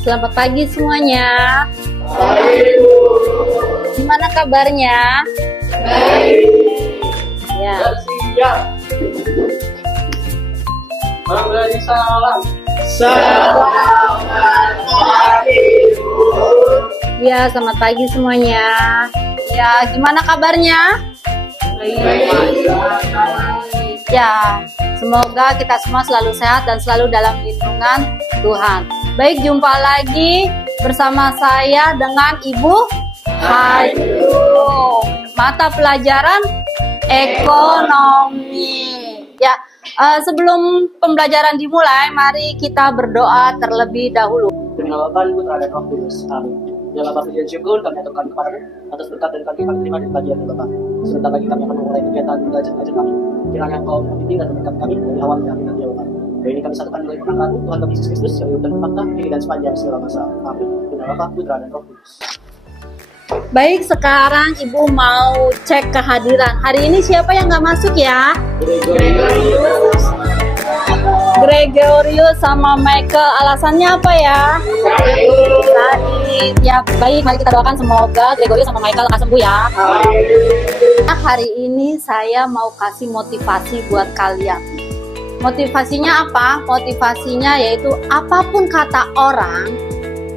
Selamat pagi semuanya. Baik, Bu. Gimana kabarnya? Baik. Ya. Siap. Memberi salam. Selamat pagi, Bu. Ya, selamat pagi semuanya. Ya, gimana kabarnya? Baik. Ya, semoga kita semua selalu sehat dan selalu dalam lindungan Tuhan. Baik, jumpa lagi bersama saya dengan Ibu Hayu. Mata pelajaran ekonomi. Ya, sebelum pembelajaran dimulai, mari kita berdoa terlebih dahulu. Demi nama Bapa, Putra dan Roh Kudus. Amin. Dalam Bapa pujian syukur kami aturkan kepadamu atas berkat dan kami terima dari bagian dari Bapa. Sebentar lagi kami akan memulai kegiatan belajar kami. Kiranya Engkau membimbing dan memberkati kami dari awal kami nanti ya Bapa. Dan ini kami satukan melalui perkataan Tuhan kami Yesus Kristus yang hidup dan fakta, kini dan sepanjang segala masa. Amin. Demi Bapa, Putra dan Roh Kudus. Baik, sekarang Ibu mau cek kehadiran. Hari ini siapa yang nggak masuk ya? Gregorius sama Michael. Alasannya apa ya? Sakit. Ya, baik. Mari kita doakan semoga Gregorius sama Michael akan sembuh ya. Nah, hari ini saya mau kasih motivasi buat kalian. Motivasinya apa? Motivasinya yaitu apapun kata orang,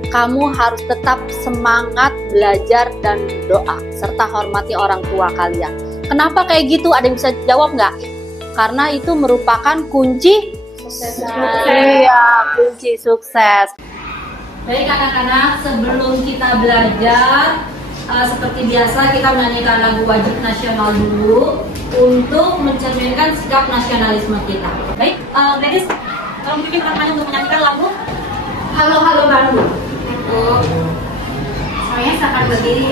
kamu harus tetap semangat belajar dan doa, serta hormati orang tua kalian. Kenapa kayak gitu? Ada yang bisa jawab nggak? Karena itu merupakan kunci sukses. Iya, kunci sukses. Baik anak-anak, sebelum kita belajar, seperti biasa kita menyanyikan lagu wajib nasional dulu untuk mencerminkan sikap nasionalisme kita. Baik, ladies, kalau mungkin pertanyaan untuk menyanyikan lagu Halo Halo Bandung. Soalnya silakan berdiri.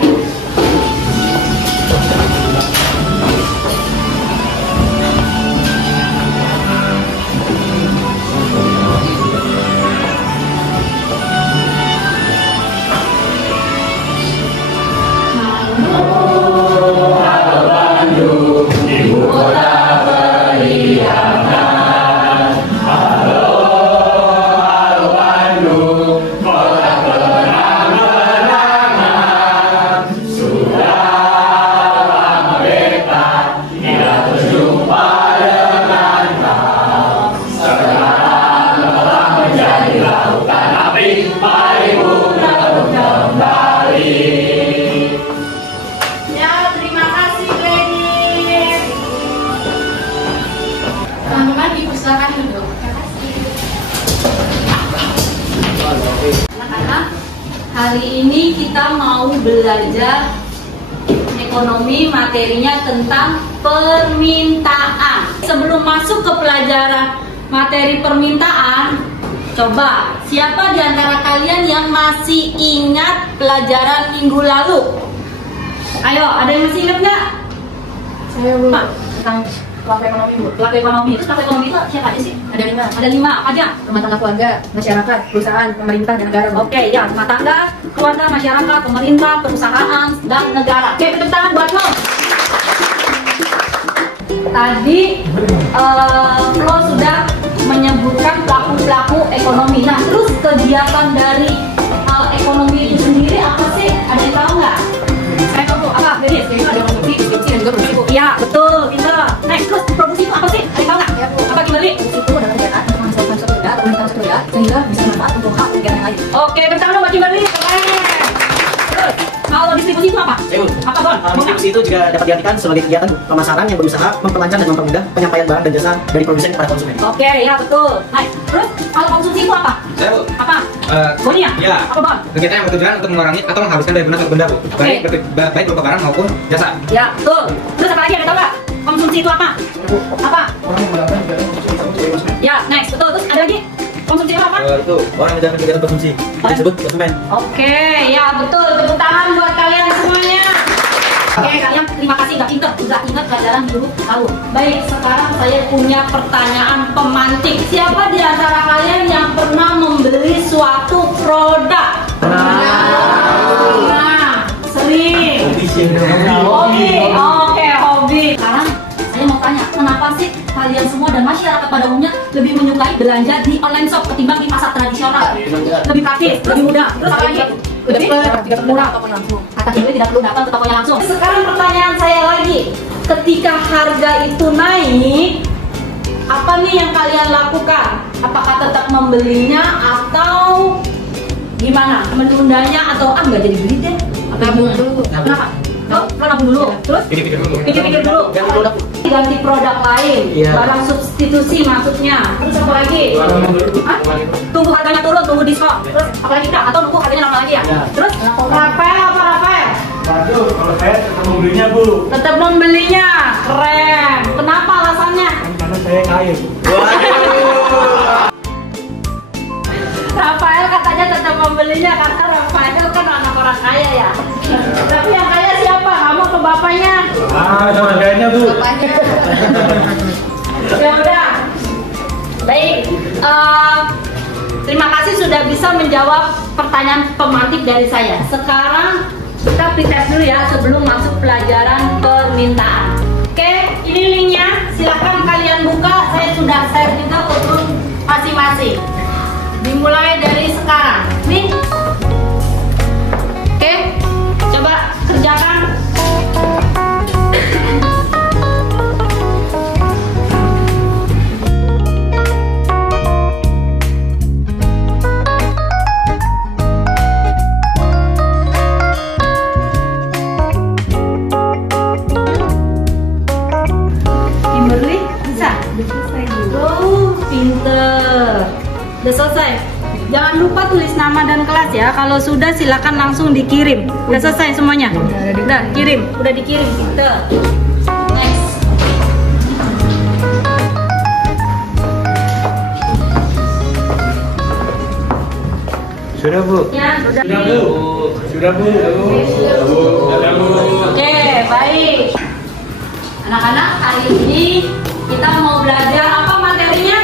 Hari ini kita mau belajar ekonomi, materinya tentang permintaan. Sebelum masuk ke pelajaran materi permintaan, coba siapa di antara kalian yang masih ingat pelajaran minggu lalu? Ayo, ada yang masih ingat nggak? Saya belum. Tentang pelaku ekonomi, Bu. Pelaku ekonomi. Terus pelaku ekonomi itu siapa aja sih? Ada 5. Ada 5, apa aja? Rumah tangga, keluarga, masyarakat, perusahaan, pemerintah, dan negara. Oke, ya, rumah tangga, keluarga, masyarakat, pemerintah, perusahaan, dan negara. Oke, tepuk tangan buat lo. Tadi Flo sudah menyebutkan pelaku-pelaku ekonomi. Nah, terus kegiatan dari ekonomi itu sendiri apa sih? Ada yang tahu nggak? Saya tahu apa? Jadi ada produksi, distribusi, dan juga produksi, Bu. Iya, betul, pintar. Next, terus produksi itu apa sih? Ada yang tahu nggak? Ya, Bu. Apa Kimberly? Itu adalah kegiatan untuk menghasilkan suatu benda atau meningkatkan suatu benda sehingga bisa bermanfaat untuk hak kegiatan yang lain. Oke, tepuk tangan buat Kimberly. Keren. Terus, kalau distribusi itu apa? Apa, Bon? Distribusi itu juga dapat diartikan sebagai kegiatan pemasaran yang berusaha memperlancar dan mempermudah penyampaian barang dan jasa dari produsen kepada konsumen. Oke, ya betul. Nah, terus kalau konsumsi itu apa? Saya, Bu. Apa? Boni ya? Ya. Apa, Bon? Kegiatan yang bertujuan untuk mengurangi atau menghabiskan dari benda suatu benda, Bu. Baik berupa barang maupun jasa. Ya, betul. Terus apa lagi, ada tahu nggak? Konsumsi itu apa? Apa? Orang yang menggunakan kegiatan konsumsi sama sebagai konsumen. Ya, next, betul. Terus ada lagi? Konsumsi itu apa? Itu orang yang menjalankan kegiatan konsumsi disebut konsumen. Oke, ya betul. Tepuk tangan buat kalian semuanya. Oke, kalian terima kasih udah pinter, udah ingat pelajaran dulu tahu. Baik, sekarang saya punya pertanyaan pemantik. Siapa di antara kalian yang pernah membeli suatu produk? Nah, sering. Hobi. Oke, hobi. Sekarang saya mau tanya, kenapa sih kalian semua dan masyarakat pada umumnya lebih menyukai belanja di online shop ketimbang di pasar tradisional? Lebih praktis, lebih mudah. Terus apa lagi? Lebih murah ataupun langsung. Kata Kimberly tidak perlu datang ke tokonya langsung. Sekarang pertanyaan saya lagi, ketika harga itu naik, apa nih yang kalian lakukan? Apakah tetap membelinya atau gimana? Menundanya atau nggak jadi beli deh? Nabung dulu. Kenapa? Oh, nabung dulu. Terus? Pikir-pikir dulu. Ganti produk lain. Barang substitusi maksudnya. Terus apa lagi? Tunggu harganya turun, tunggu diskon. Terus apa lagi kak? Atau nunggu harganya lama lagi ya? Terus? Rafael apa Rafael? Waduh, kalau saya tetap membelinya Bu. Tetap membelinya. Keren. Kenapa alasannya? Karena saya kaya. Rafael katanya tetap membelinya karena Rafael kan anak orang kaya ya. Tapi yang kaya siapa? Kamu atau bapaknya? Sama kayaknya Bu. Ya udah. Baik. Terima kasih sudah bisa menjawab pertanyaan pemantik dari saya. Sekarang kita pretest dulu ya sebelum masuk pelajaran permintaan. Oke, ini linknya. Silahkan kalian buka. Saya sudah share juga ke grup masing-masing. Dimulai dari sekarang. Nih. Oke, coba kerjakan. Kimberly, bisa? Oh, pinter. Udah selesai. Jangan lupa tulis nama dan kelas ya. Kalau sudah silakan langsung dikirim. Udah selesai semuanya? Udah kirim. Udah dikirim. Next. Sudah Bu. Ya, udah. Sudah Bu. Sudah Bu. Sudah Bu. Oke, baik. Anak-anak, hari ini kita mau belajar apa materinya?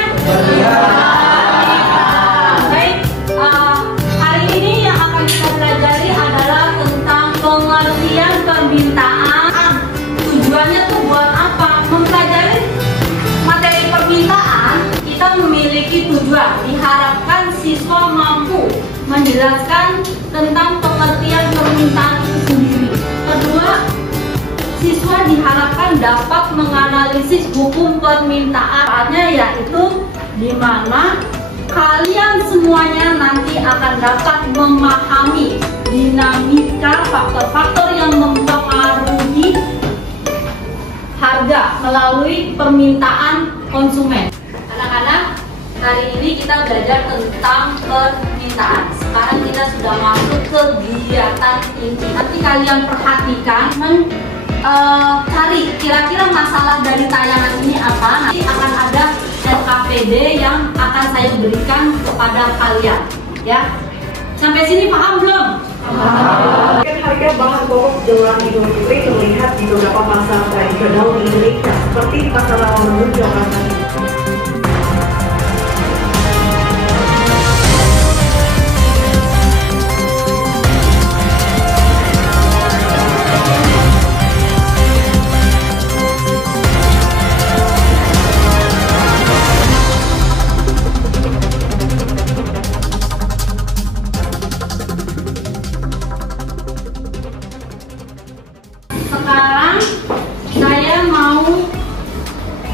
Baik, hari ini yang akan kita pelajari adalah tentang pengertian permintaan. Tujuannya tuh buat apa? Mempelajari materi permintaan, kita memiliki tujuan. Diharapkan siswa mampu menjelaskan tentang pengertian permintaan itu sendiri. Kedua, siswa diharapkan dapat menganalisis hukum permintaannya, yaitu di mana kalian semuanya nanti akan dapat memahami dinamika faktor-faktor yang mempengaruhi harga melalui permintaan konsumen. Anak-anak, hari ini kita belajar tentang permintaan. Sekarang kita sudah masuk ke kegiatan inti. Nanti kalian perhatikan, cari kira-kira masalah dari tayangan ini apa. Nanti akan ada LKPD yang akan saya berikan kepada kalian, ya. Sampai sini paham belum? Harga bahan pokok jelang Idul Fitri terlihat di beberapa pasar tradisional di Indonesia, seperti di Pasar Rawamangun, Jakarta. Sekarang saya mau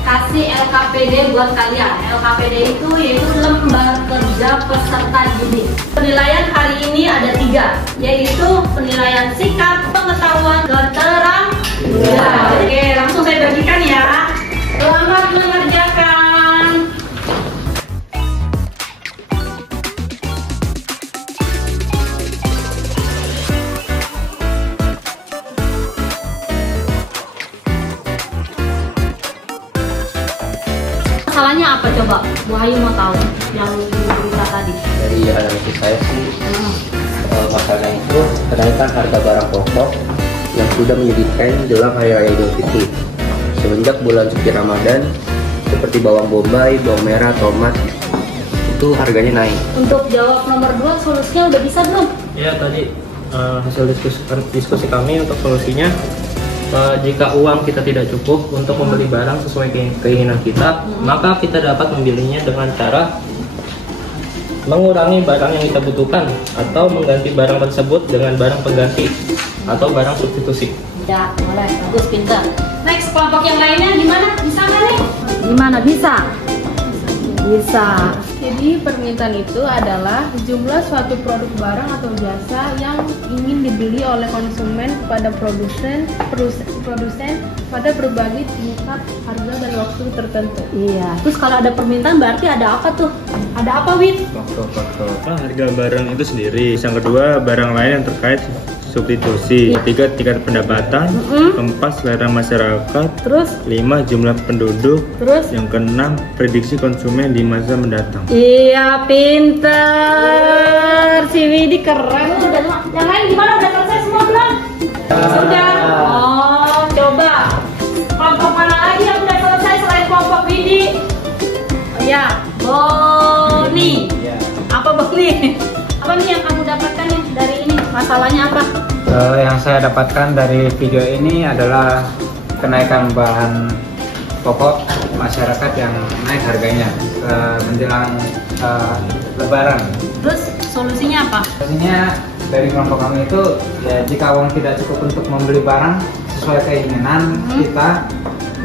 kasih LKPD buat kalian. LKPD itu yaitu lembar kerja peserta didik. Penilaian hari ini ada 3, yaitu penilaian sikap, pengetahuan, keterampilan. Oke, langsung saya bagikan ya. Selamat mengerjakan. Masalahnya apa coba? Bu Ayu mau tahu yang cerita tadi. Dari analisis saya sih, masalahnya itu kenaikan harga barang pokok yang sudah menjadi tren jelang Hari Raya Idul Fitri. Semenjak bulan suci Ramadan, seperti bawang bombay, bawang merah, tomat, itu harganya naik. Untuk jawab nomor 2, solusinya udah bisa belum? Ya, tadi hasil diskusi kami untuk solusinya jika uang kita tidak cukup untuk membeli barang sesuai keinginan kita, maka kita dapat membelinya dengan cara mengurangi barang yang kita butuhkan atau mengganti barang tersebut dengan barang pengganti atau barang substitusi. Ya, boleh. Bagus, pintar. Next, kelompok yang lainnya gimana? Bisa nggak nih? Gimana? Bisa? Bisa. Jadi permintaan itu adalah jumlah suatu produk barang atau jasa yang ingin dibeli oleh konsumen kepada produsen pada berbagai tingkat harga dari waktu tertentu. Iya. Terus kalau ada permintaan berarti ada apa tuh? Ada apa, Win? Faktor harga barang itu sendiri. Yang kedua, barang lain yang terkait substitusi. Ketiga, tingkat pendapatan. Keempat, selera masyarakat. Terus? 5, jumlah penduduk. Terus? Yang keenam, prediksi konsumen di masa mendatang. Iya, pinter. Si Widi keren. Yang lain gimana? Udah selesai semua belum? Sudah. Oh, coba. Kelompok mana lagi yang udah selesai selain kelompok Widi? Iya, Boni. Apa Boni? Apa nih yang kamu dapatkan nih dari ini? Masalahnya apa? Yang saya dapatkan dari video ini adalah kenaikan bahan pokok masyarakat yang naik harganya menjelang Lebaran. Terus solusinya apa? Solusinya dari kelompok kami itu ya, jika uang tidak cukup untuk membeli barang sesuai keinginan kita,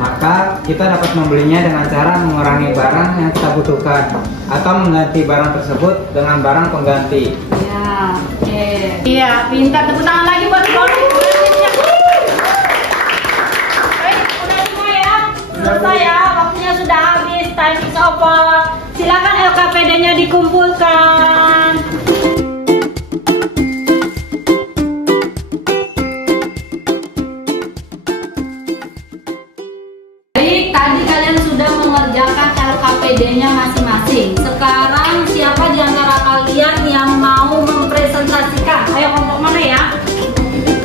maka kita dapat membelinya dengan cara mengurangi barang yang kita butuhkan atau mengganti barang tersebut dengan barang pengganti. Ya, oke. Iya, pintar. Tepuk tangan lagi buat Boni. Baik, udah semua ya? Selesai ya, waktunya sudah habis, time is over. Silakan LKPD-nya dikumpulkan. Baik, tadi kalian sudah mengerjakan LKPD-nya masing-masing. Sekarang siapa di antara kalian yang mau mempresentasikan? Ayo, kelompok mana ya?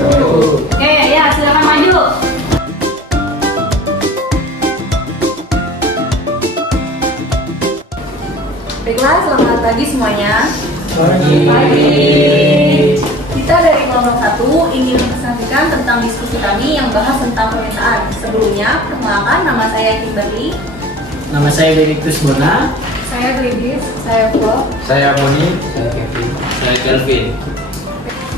Oke, ya silakan maju. Baiklah, selamat pagi semuanya. Pagi. Kita dari kelompok 1 ingin mempresentasikan tentang diskusi kami yang bahas tentang permintaan. Sebelumnya, perkenalkan, nama saya Kimberly. Nama saya Benedictus Bona. Saya Gladys. Saya Flo. Saya Moni. Saya Kevin. Saya Kelvin.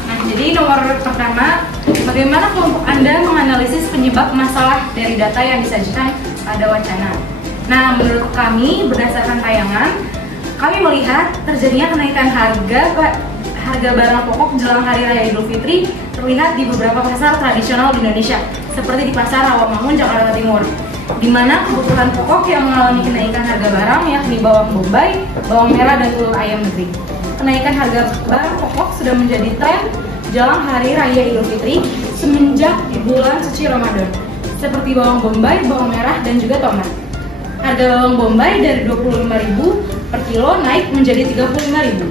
Nah, jadi nomor pertama, bagaimana kelompok Anda menganalisis penyebab masalah dari data yang disajikan pada wacana? Nah, menurut kami, berdasarkan tayangan, kami melihat terjadinya kenaikan harga barang pokok jelang Hari Raya Idul Fitri terlihat di beberapa pasar tradisional di Indonesia, seperti di Pasar Rawamangun, Jakarta Timur, di mana kebutuhan pokok yang mengalami kenaikan harga barang yakni bawang bombay, bawang merah, dan telur ayam negeri. Kenaikan harga barang pokok sudah menjadi tren jelang Hari Raya Idul Fitri semenjak di bulan suci Ramadan, seperti bawang bombay, bawang merah, dan juga tomat. Harga bawang bombay dari 25.000 per kilo naik menjadi 35.000.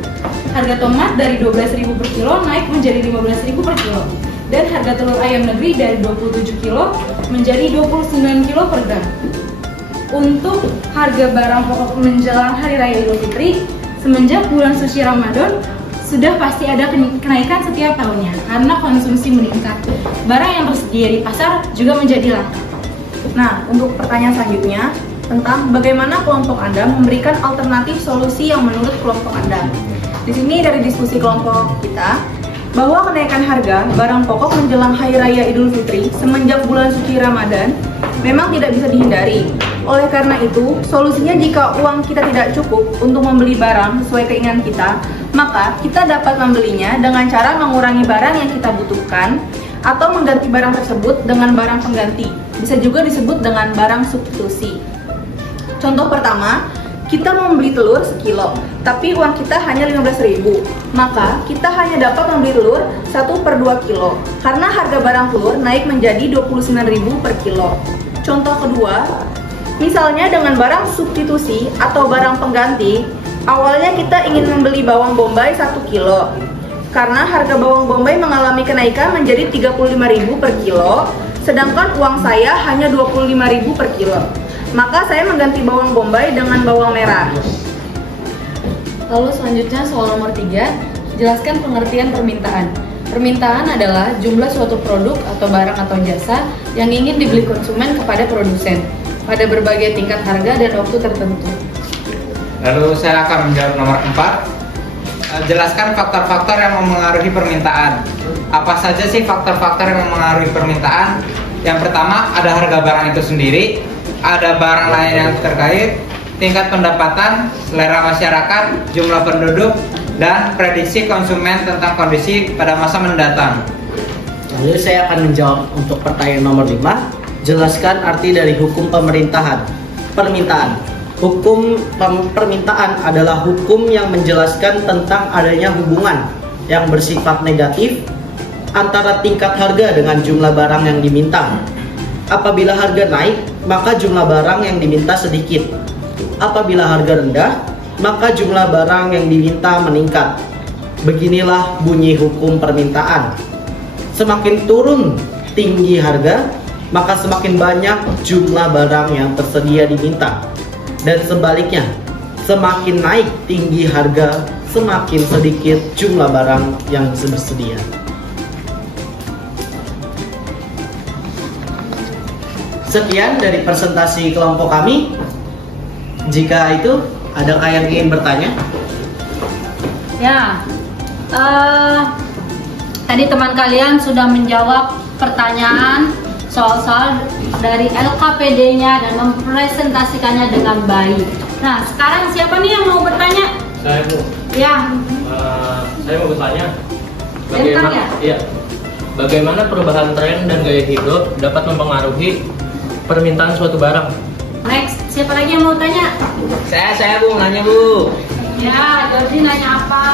Harga tomat dari 12.000 per kilo naik menjadi 15.000 per kilo. Dan harga telur ayam negeri dari 27 kilo menjadi 29 kilo per gram. Untuk harga barang pokok menjelang Hari Raya Idul Fitri, semenjak bulan suci Ramadan sudah pasti ada kenaikan setiap tahunnya karena konsumsi meningkat. Barang yang tersedia di pasar juga menjadi langka. Nah, untuk pertanyaan selanjutnya tentang bagaimana kelompok Anda memberikan alternatif solusi yang menurut kelompok Anda. Di sini dari diskusi kelompok kita, bahwa kenaikan harga barang pokok menjelang Hari Raya Idul Fitri semenjak bulan suci Ramadan memang tidak bisa dihindari. Oleh karena itu, solusinya jika uang kita tidak cukup untuk membeli barang sesuai keinginan kita, maka kita dapat membelinya dengan cara mengurangi barang yang kita butuhkan atau mengganti barang tersebut dengan barang pengganti. Bisa juga disebut dengan barang substitusi. Contoh pertama, kita mau membeli telur sekilo, tapi uang kita hanya 15.000, maka kita hanya dapat membeli telur 1/2 kilo, karena harga barang telur naik menjadi 29.000 per kilo. Contoh kedua, misalnya dengan barang substitusi atau barang pengganti, awalnya kita ingin membeli bawang bombay 1 kilo, karena harga bawang bombay mengalami kenaikan menjadi 35.000 per kilo, sedangkan uang saya hanya 25.000 per kilo. Maka saya mengganti bawang bombay dengan bawang merah. Lalu selanjutnya soal nomor 3, jelaskan pengertian permintaan. Permintaan adalah jumlah suatu produk atau barang atau jasa yang ingin dibeli konsumen kepada produsen pada berbagai tingkat harga dan waktu tertentu. Lalu saya akan menjawab nomor 4. Jelaskan faktor-faktor yang memengaruhi permintaan. Apa saja sih faktor-faktor yang memengaruhi permintaan? Yang pertama, ada harga barang itu sendiri, ada barang lain yang terkait, tingkat pendapatan, selera masyarakat, jumlah penduduk, dan prediksi konsumen tentang kondisi pada masa mendatang. Lalu saya akan menjawab untuk pertanyaan nomor 5. Jelaskan arti dari hukum permintaan. Hukum permintaan adalah hukum yang menjelaskan tentang adanya hubungan yang bersifat negatif antara tingkat harga dengan jumlah barang yang diminta. Apabila harga naik, maka jumlah barang yang diminta sedikit. Apabila harga rendah, maka jumlah barang yang diminta meningkat. Beginilah bunyi hukum permintaan. Semakin turun tinggi harga, maka semakin banyak jumlah barang yang tersedia diminta. Dan sebaliknya, semakin naik tinggi harga, semakin sedikit jumlah barang yang tersedia. Sekian dari presentasi kelompok kami. Jika itu, adakah yang ingin bertanya? Ya, tadi teman kalian sudah menjawab pertanyaan soal-soal dari LKPD-nya dan mempresentasikannya dengan baik. Nah, sekarang siapa nih yang mau bertanya? Saya, Bu. Ya. Saya mau bertanya. Bagaimana perubahan tren dan gaya hidup dapat mempengaruhi permintaan suatu barang? Next, siapa lagi yang mau tanya? Saya Bu, nanya Bu. Ya, Jordi nanya apa?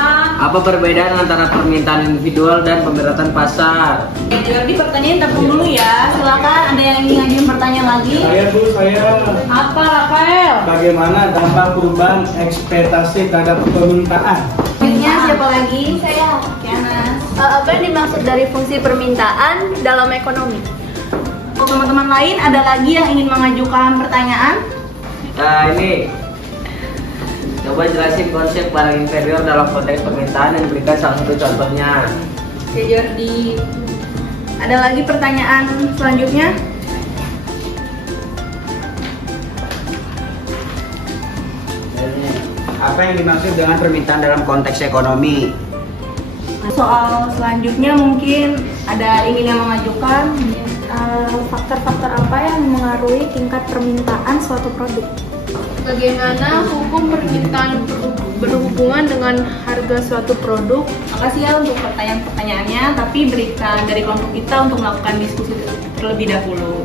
Apa perbedaan antara permintaan individual dan pemberatan pasar? Jordi pertanyaan tabung dulu ya. Silakan, ada yang ingin ngajuin pertanyaan lagi? Saya Bu, saya. Apa, Rafael? Bagaimana dampak perubahan ekspektasi terhadap permintaan? Siapa lagi? Saya. Kiana. Apa yang dimaksud dari fungsi permintaan dalam ekonomi? Teman-teman lain ada lagi yang ingin mengajukan pertanyaan? Ini coba jelasin konsep barang inferior dalam konteks permintaan dan berikan salah satu contohnya. Oke, Jordi. Ada lagi pertanyaan selanjutnya? Apa yang dimaksud dengan permintaan dalam konteks ekonomi? Soal selanjutnya mungkin ada ingin yang mengajukan. Faktor-faktor apa yang mengaruhi tingkat permintaan suatu produk? Bagaimana hukum permintaan berhubungan dengan harga suatu produk? Makasih ya untuk pertanyaan-pertanyaannya, tapi berikan dari kelompok kita untuk melakukan diskusi terlebih dahulu.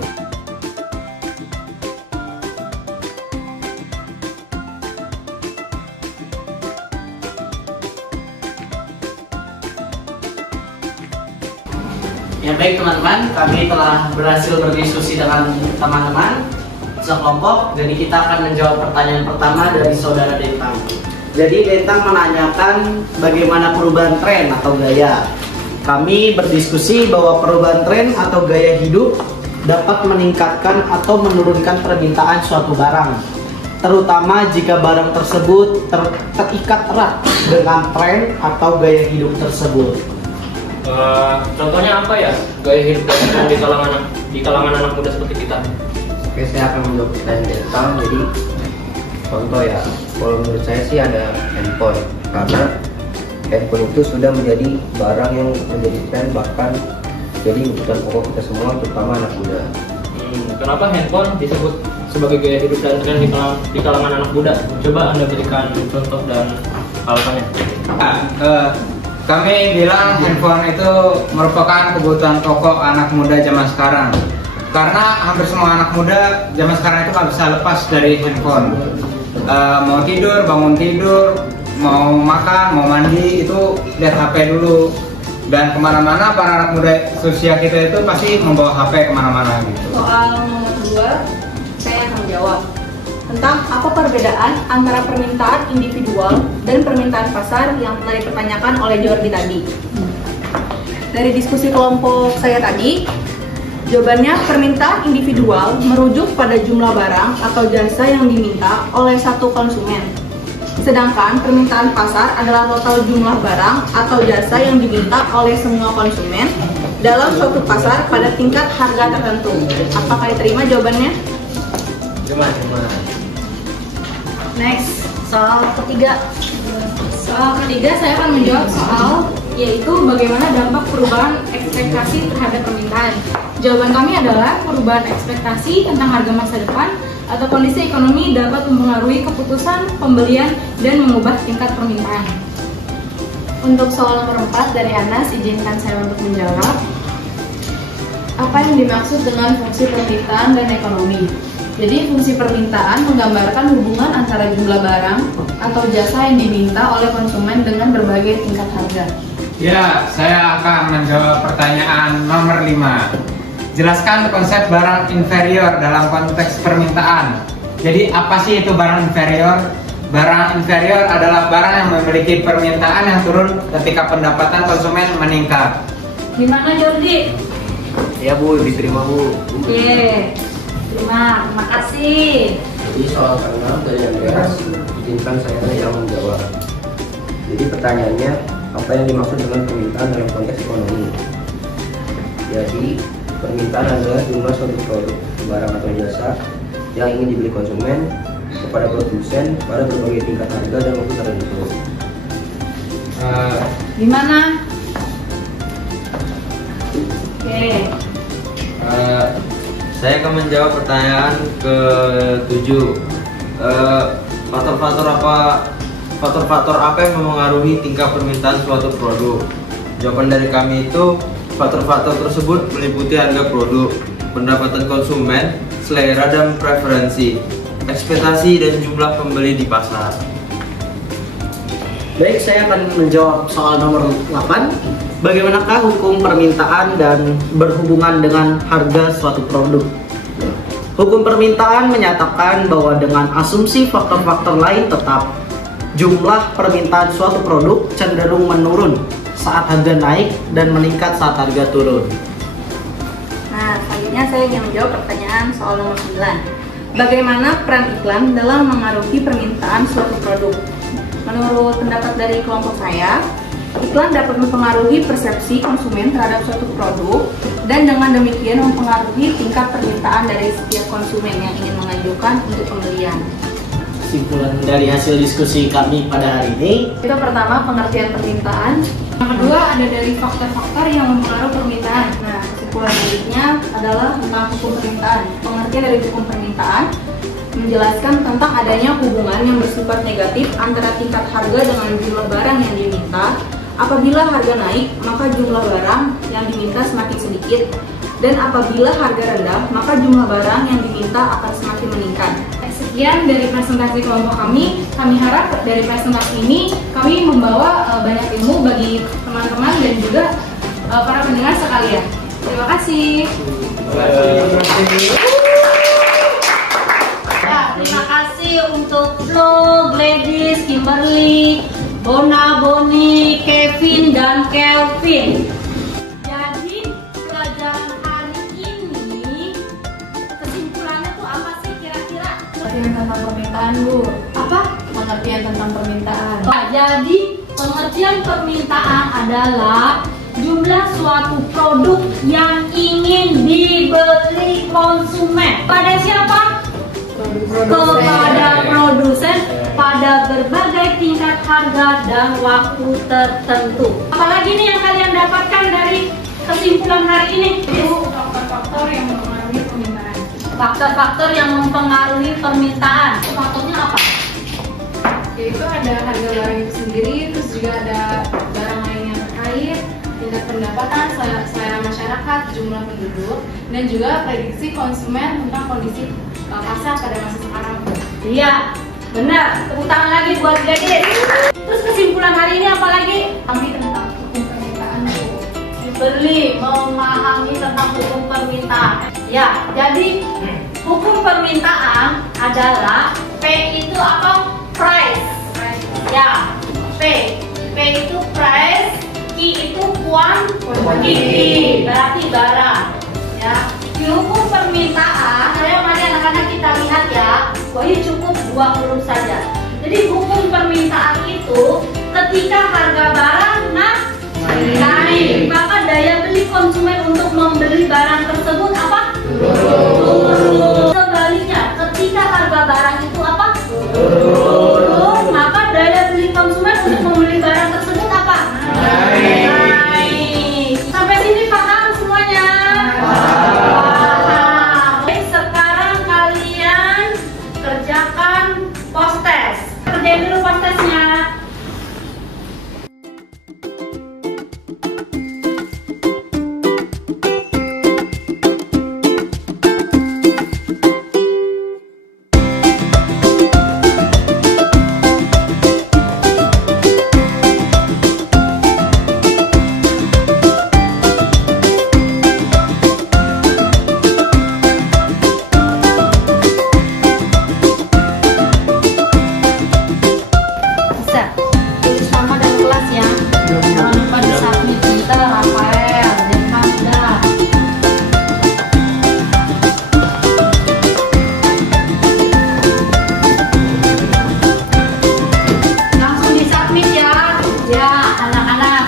Ya baik teman-teman, kami telah berhasil berdiskusi dengan teman-teman sekelompok. Jadi kita akan menjawab pertanyaan pertama dari saudara Dentang. Jadi Dentang menanyakan bagaimana perubahan tren atau gaya. Kami berdiskusi bahwa perubahan tren atau gaya hidup dapat meningkatkan atau menurunkan permintaan suatu barang, terutama jika barang tersebut terikat erat dengan tren atau gaya hidup tersebut. Contohnya apa ya gaya hidup di kalangan anak muda seperti kita? Oke, saya akan menjawab pertanyaan Dentang. Jadi contoh ya, kalau menurut saya sih ada handphone, karena handphone itu sudah menjadi barang yang menjadi tren, bahkan jadi kebutuhan pokok kita semua, terutama anak muda. Kenapa handphone disebut sebagai gaya hidup dan tren di kalangan anak muda? Coba Anda berikan contoh dan alasannya. Kami bilang handphone itu merupakan kebutuhan pokok anak muda zaman sekarang. Karena hampir semua anak muda zaman sekarang itu nggak bisa lepas dari handphone. Mau tidur, bangun tidur, mau makan, mau mandi, itu lihat HP dulu. Dan kemana-mana para anak muda usia kita itu pasti membawa HP kemana-mana gitu. Soal nomor 2, saya akan menjawab tentang apa perbedaan antara permintaan individual dan permintaan pasar yang telah dipertanyakan oleh Jordi tadi. Dari diskusi kelompok saya tadi, jawabannya permintaan individual merujuk pada jumlah barang atau jasa yang diminta oleh satu konsumen. Sedangkan permintaan pasar adalah total jumlah barang atau jasa yang diminta oleh semua konsumen dalam suatu pasar pada tingkat harga tertentu. Apakah diterima jawabannya? Terima. Next, soal ketiga. Soal ketiga saya akan menjawab soal yaitu bagaimana dampak perubahan ekspektasi terhadap permintaan. Jawaban kami adalah perubahan ekspektasi tentang harga masa depan atau kondisi ekonomi dapat mempengaruhi keputusan pembelian dan mengubah tingkat permintaan. Untuk soal nomor 4 dari Anas, izinkan saya untuk menjawab. Apa yang dimaksud dengan fungsi permintaan dan ekonomi? Jadi fungsi permintaan menggambarkan hubungan antara jumlah barang atau jasa yang diminta oleh konsumen dengan berbagai tingkat harga. Ya, saya akan menjawab pertanyaan nomor 5. Jelaskan konsep barang inferior dalam konteks permintaan. Jadi apa sih itu barang inferior? Barang inferior adalah barang yang memiliki permintaan yang turun ketika pendapatan konsumen meningkat. Gimana Jordi? Ya Bu, diterima Bu. Oke, terima kasih. Jadi soal ke-6 dari Andreas, izinkan saya yang menjawab. Jadi pertanyaannya, apa yang dimaksud dengan permintaan dalam konteks ekonomi? Jadi permintaan adalah jumlah suatu produk, barang atau jasa yang ingin dibeli konsumen kepada produsen pada berbagai tingkat harga dan waktu tertentu. Gimana? Oke. Saya akan menjawab pertanyaan ke-7. Faktor-faktor apa yang memengaruhi tingkat permintaan suatu produk? Jawaban dari kami itu, faktor-faktor tersebut meliputi harga produk, pendapatan konsumen, selera dan preferensi, ekspektasi dan jumlah pembeli di pasar. Baik, saya akan menjawab soal nomor 8. Bagaimanakah hukum permintaan dan berhubungan dengan harga suatu produk? Hukum permintaan menyatakan bahwa dengan asumsi faktor-faktor lain tetap, jumlah permintaan suatu produk cenderung menurun saat harga naik dan meningkat saat harga turun. Nah, selanjutnya saya ingin menjawab pertanyaan soal nomor 9. Bagaimana peran iklan dalam mengaruhi permintaan suatu produk? Menurut pendapat dari kelompok saya, iklan dapat mempengaruhi persepsi konsumen terhadap suatu produk dan dengan demikian mempengaruhi tingkat permintaan dari setiap konsumen yang ingin mengajukan untuk pembelian. Kesimpulan dari hasil diskusi kami pada hari ini, itu pertama, pengertian permintaan. Yang kedua ada dari faktor-faktor yang mempengaruhi permintaan. Nah, kesimpulan selanjutnya adalah tentang hukum permintaan. Pengertian dari hukum permintaan menjelaskan tentang adanya hubungan yang bersifat negatif antara tingkat harga dengan jumlah barang yang diminta. Apabila harga naik, maka jumlah barang yang diminta semakin sedikit, dan apabila harga rendah, maka jumlah barang yang diminta akan semakin meningkat. Sekian dari presentasi kelompok kami. Kami harap dari presentasi ini kami membawa banyak ilmu bagi teman-teman dan juga para pendengar sekalian. Terima kasih. Ya, terima kasih untuk Flo, Gladys, Kimberly, Bona, Boni, Kevin, dan Kelvin. Jadi pelajaran hari ini kesimpulannya tuh apa sih kira-kira? Pengertian tentang permintaan, Bu. Apa? Pengertian tentang permintaan. Nah, jadi pengertian permintaan adalah jumlah suatu produk yang ingin dibeli konsumen. Pada siapa? Kepada produsen pada berbagai tingkat harga dan waktu tertentu. Apalagi nih yang kalian dapatkan dari kesimpulan hari ini? Itu faktor-faktor yang mempengaruhi permintaan. Faktor-faktor yang mempengaruhi permintaan. Faktornya apa? Yaitu ada harga barang itu sendiri, terus juga ada barang lain yang terkait, tingkat pendapatan, selera masyarakat, jumlah penduduk, dan juga prediksi konsumen tentang kondisi pasar pada masa sekarang. Iya, benar. Tepuk tangan lagi buat Gadis. Terus kesimpulan hari ini apa lagi? Kami tentang hukum permintaan, Bu. Dibeli memahami tentang hukum permintaan. Ya, jadi hukum permintaan adalah P itu apa? Price. Ya, P itu price, Q itu quantity, berarti barang. Ya, di hukum permintaan, mari anak-anak kita lihat ya, ini cukup 2 huruf saja. Jadi hukum permintaan itu ketika harga barang naik. Maka daya beli konsumen untuk membeli barang tersebut apa? Turun. Sebaliknya, ketika harga barang itu apa? Turun. Maka daya beli konsumen untuk membeli barang tersebut apa? Naik. Sampai sini paham semuanya? Paham. Baik, sekarang kalian kerjakan post test. Kerjain dulu post testnya.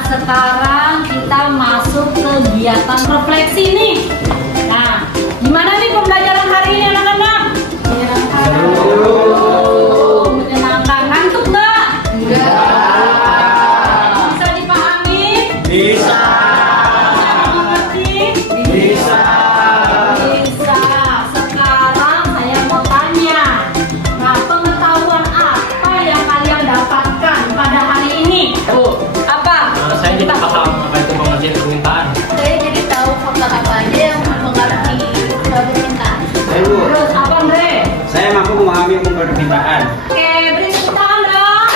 Sekarang kita masuk kegiatan refleksi nih. Nah, gimana nih pembelajaran hari ini anak-anak? Menyenangkan. Menyenangkan. Ngantuk nggak? Enggak. Bisa dipahami? Bisa. Bisa mengerti? Bisa. Bisa. Sekarang saya mau tanya. Nah, pengetahuan apa yang kalian dapatkan pada hari ini? Saya jadi paham apa itu pengertian permintaan. Saya jadi tahu faktor apa aja yang mempengaruhi permintaan. Terus apa, Andre? Saya mampu memahami hukum permintaan. Oke, beri tepuk tangan dong.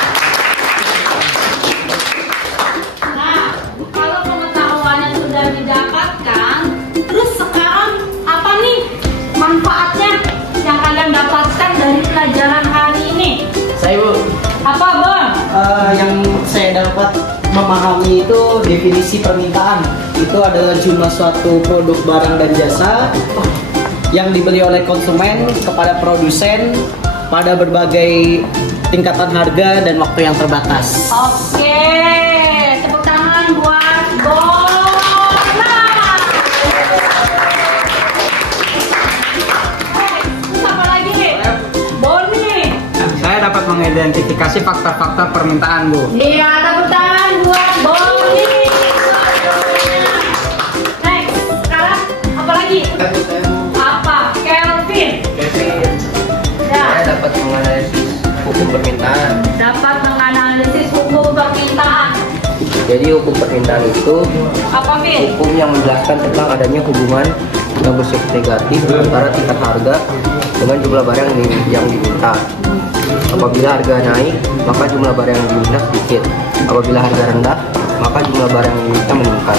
Nah, kalau pengetahuannya sudah didapatkan, terus sekarang apa nih manfaatnya yang kalian dapatkan dari pelajaran hari ini? Saya, Bu. Apa, Bang? Yang saya dapat memahami itu definisi permintaan. Itu adalah jumlah suatu produk, barang, dan jasa yang dibeli oleh konsumen kepada produsen pada berbagai tingkatan harga dan waktu yang terbatas. Oke, tepuk tangan buat Bona. Apa lagi nih? Boni. Saya dapat mengidentifikasi faktor-faktor permintaan, Bu. Iya, tepuk tangan buat Boni. Next, sekarang apa lagi? Apa? Kelvin. Ya. Saya dapat menganalisis hukum permintaan. Dapat menganalisis hukum permintaan. Jadi hukum permintaan itu Apa, Vin? hukum yang menjelaskan tentang adanya hubungan yang bersifat negatif antara tingkat harga dengan jumlah barang yang diminta. Apabila harga naik, maka jumlah barang yang diminta sedikit. Apabila harga rendah, maka jumlah barang yang diminta meningkat.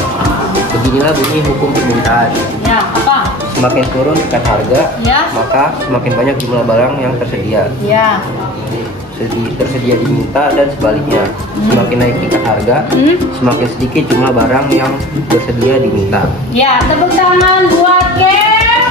Beginilah bunyi hukum permintaan. Ya, apa? Semakin turun tingkat harga, Ya. maka semakin banyak jumlah barang yang tersedia. Ya. Tersedia diminta dan sebaliknya. Semakin naik tingkat harga, semakin sedikit jumlah barang yang bersedia diminta. Ya, tepuk tangan buat Ken.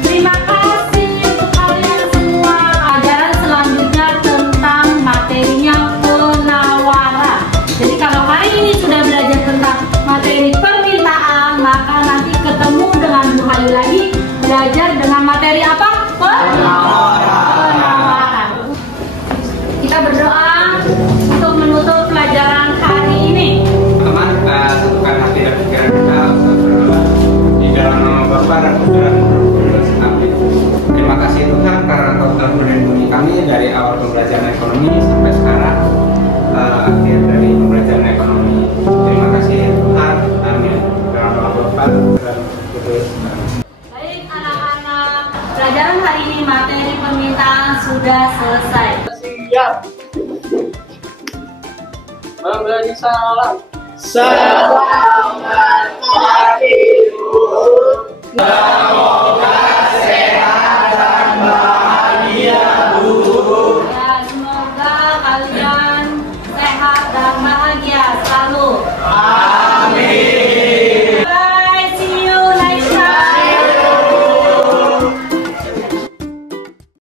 Terima kasih untuk kalian semua. Pelajaran selanjutnya tentang materinya penawaran. Jadi kalau hari ini sudah belajar tentang materi permintaan, maka nanti ketemu dengan Bu Hayu lagi belajar dengan materi apa? Penawaran. Kita berdoa untuk menutup pelajaran hari ini. Teman, kita satukan hati dan pikiran kita untuk berdoa di dalam nama Bapa dan Putra dan Roh Kudus. Amin. Terima kasih Tuhan karena Kau telah melindungi kami dari awal pembelajaran ekonomi sampai sekarang akhir dari pembelajaran ekonomi. Terima kasih Tuhan. Amin. Dalam nama Bapa dan Putra dan Roh Kudus. Baik anak-anak, pelajaran hari ini materi permintaan sudah selesai. Siap. Malam belajar salam. Selamat pagi, Bu. Semoga sehat dan bahagia, Bu. Ya, semoga kalian